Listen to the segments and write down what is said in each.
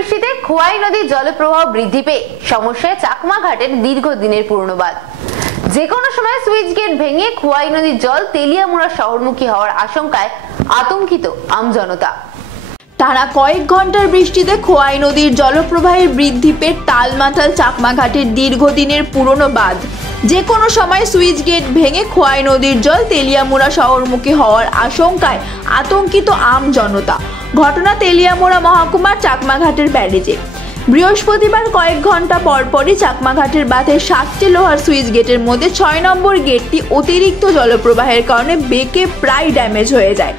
বৃষ্টিতে খোয়াই নদীর জলপ্রবাহ বৃদ্ধি পেয়ে সমস্যায় চাকমা ঘাটের দীর্ঘদিনের পুরনো বাঁধ। যে কোনো সময় সুইচ গেট ভেঙে খোয়াই নদীর জল তেলিয়ামুড়া শহরমুখী হওয়ার আশঙ্কায় আতঙ্কিত আমজনতা। টানা কয়েক ঘন্টার বৃষ্টিতে খোয়াই নদীর জলপ্রবাহের বৃদ্ধি পেয়ে টালমাটাল চাকমা ঘাটের দীর্ঘদিনের পুরনো বাঁধ। যে কোনো সময় সুইচ গেট ভেঙে খোয়াই নদীর জল তেলিয়ামুড়া শহরমুখী হওয়ার আশঙ্কায় আতঙ্কিত আমজনতা। ঘটনা তেলিয়ামুড়া মহকুমার চাকমা ঘাটের ব্যারেজে। বৃহস্পতিবার কয়েক ঘন্টা পরপরই চাকমা ঘাটের বাঁধের 7টি লোহার সুইচ গেটের মধ্যে 6 নম্বর গেটটি অতিরিক্ত জলপ্রবাহের কারণে বেঁকে প্রায় ড্যামেজ হয়ে যায়।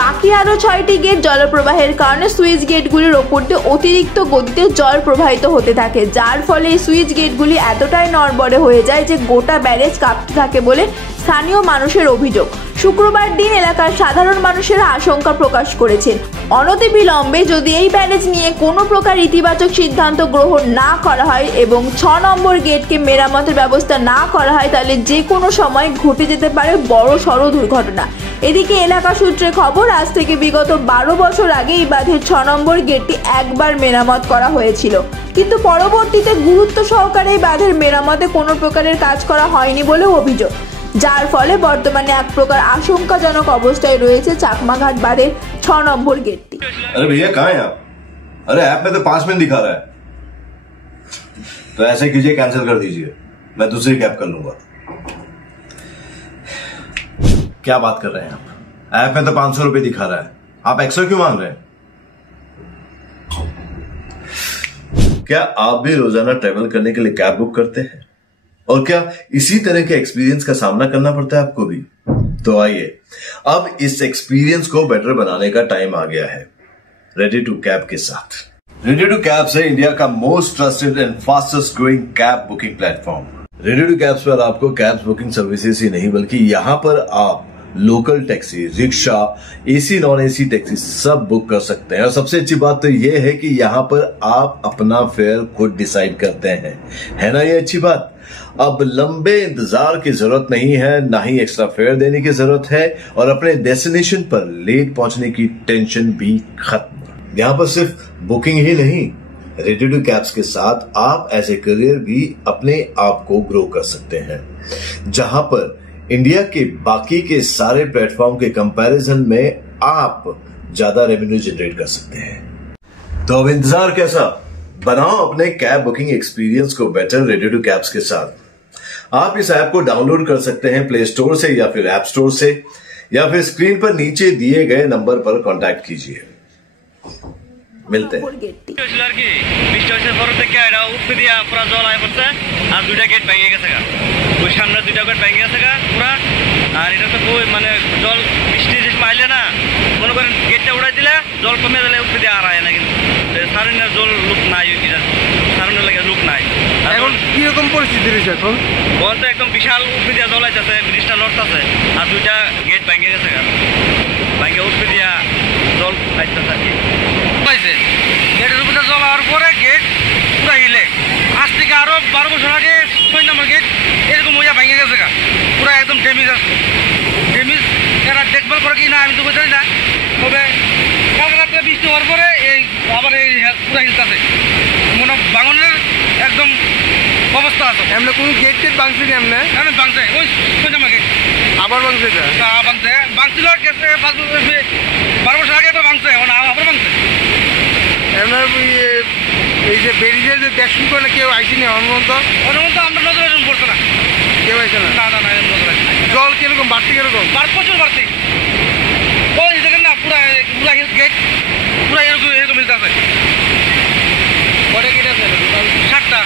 বাকি আরও 6টি গেট জলপ্রবাহের কারণে সুইচ গেটগুলির ওপর দিয়ে অতিরিক্ত গতিতে জল প্রবাহিত হতে থাকে, যার ফলে এই সুইচ গেটগুলি এতটাই নড়বড়ে হয়ে যায় যে গোটা ব্যারেজ কাঁপতে থাকে বলে স্থানীয় মানুষের অভিযোগ। শুক্রবার দিন এলাকার সাধারণ মানুষেরা আশঙ্কা প্রকাশ করেছেন, অনতিবিলম্বে যদি এই ব্যারেজ নিয়ে কোনো প্রকার ইতিবাচক সিদ্ধান্ত গ্রহণ না করা হয় এবং 6 নম্বর গেটকে মেরামতের ব্যবস্থা না করা হয় তাহলে যে কোনো সময় ঘটে যেতে পারে বড় সড় দুর্ঘটনা। এদিকে এলাকা সূত্রে খবর, আজ থেকে বিগত 12 বছর আগে এই বাঁধের 6 নম্বর গেটটি একবার মেরামত করা হয়েছিল, কিন্তু পরবর্তীতে গুরুত্ব সহকারে এই বাঁধের মেরামতে কোনো প্রকারের কাজ করা হয়নি বলে অভিযোগ, যার ফলে বর্তমানে এক প্রকার আশঙ্কাজনক অবস্থায় রয়েছে চাকমা ঘাট বাঁধের 6 নম্বর গেটটি। अरे भैया कहाँ हैं आप? अरे ऐप में तो 5 मिनट दिखा रहा है। तो ऐसे कीजिए, कैंसिल कर दीजिए, मैं दूसरी कैब कर लूंगा। क्या बात कर रहे हैं आप? ऐप में तो 500 रुपए दिखा रहा है, आप एक्स्ट्रा क्यों मांग रहे हैं? क्या आप भी रोजाना ट्रेवल करने के लिए कैब बुक करते हैं? और क्या इसी तरह के एक्सपीरियंस का सामना करना पड़ता है आपको भी? तो आइए, अब इस एक्सपीरियंस को बेटर बनाने का टाइम आ गया है रेडी टू कैब के साथ। रेडी टू कैब से इंडिया का most trusted and fastest growing cab booking platform. Ready to cabs पर आपको कैब बुकिंग सर्विसेज ही नहीं बल्कि यहाँ पर आप local taxi, rickshaw, AC non AC taxi सब बुक कर सकते हैं। और सबसे अच्छी बात तो ये है कि यहाँ पर आप अपना फेयर खुद डिसाइड करते हैं, है ना ये अच्छी बात। अब लंबे इंतजार की जरूरत नहीं है, ना ही एक्स्ट्रा फेयर देने की जरूरत है, और अपने डेस्टिनेशन पर लेट पहुंचने की टेंशन भी खत्म। यहाँ पर सिर्फ बुकिंग ही नहीं, रेडी टू कैब्स के साथ आप एज ए करियर भी अपने आप को ग्रो कर सकते हैं, जहां पर इंडिया के बाकी के सारे प्लेटफॉर्म के कंपैरिजन में आप ज्यादा रेवेन्यू जनरेट कर सकते हैं। तो अब इंतजार कैसा, बनाओ अपने कैब बुकिंग एक्सपीरियंस को बेटर रेडी टू कैब्स के साथ। आप इस ऐप को डाउनलोड कर सकते हैं प्ले स्टोर से या फिर ऐप स्टोर से, या फिर स्क्रीन पर नीचे दिए गए नंबर पर कांटेक्ट कीजिए। मिलते हैं। সামনে 2টা গেট ভেঙে গেছে পুরা, আর এটা তো মানে জল বৃষ্টি পাইলে না, মনে করেন গেটটা উড়াই দিলে জল কমে গেলে উপরে দিয়ে আর আয় না, কিন্তু সারেন্ডার জল লুক নাই, সারেন্ডার লাগে লুক নাই। এখন কিরকম পরিস্থিতি রয়েছে এখন? বলতে একদম বিশাল উপরে দিয়ে জল আইতেছে, ব্রিজটা নড়তেছে, আর 2টা গেট ভেঙে গেছে, ভেঙে উপরে দিয়া জল আইতেছে আর কি। গেটের উপরে জল হওয়ার পরে গেট পুরা হিলে, আজ থেকে আরো 12 বছর আগে 6 নম্বর গেট এরকম হইয়া ভেঙে গেছে, পুরা একদম ড্যামেজ আছে। ড্যামেজ এরা দেখভাল করে কি না আমি তো বুঝতে না, তবে কালকে রাত্রে বৃষ্টি হওয়ার পরে এই আবার এই পুরা হিলতেছে, মনে ভাঙনের একদম অবস্থা আছে। এমনি কোনো গেট টেট ভাঙছে কি? এমনি এমনি ভাঙছে, ওই 6 নম্বর গেট আবার ভাঙছে, ভাঙছে ভাঙছিল 12 বছর আগে তো ভাঙছে, আবার ভাঙছে। এমনি এই যে বেরিয়ে যে দেখুন করে কেউ আইসিনি অনুমন্ত আমরা নজরে পড়ছে না, কেউ আইসে না। না না না, জল কিরকম বাড়তি, কিরকম প্রচুর বাড়তি, ওই দেখেন না পুরা পুরা গেট পুরা এরকম এরকম মিলতে আছে। কটা গেট আছে? 7টা।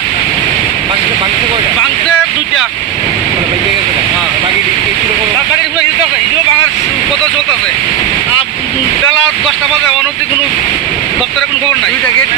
ভাঙছে 2টা, হ্যাঁ বাকি বাকি পুরো হিলতে আছে, এগুলো ভাঙার কত চলতেছে। বেলা 10টা বাজে, অনতি কোনো দপ্তরে কোনো খবর নাই। 2টা গেট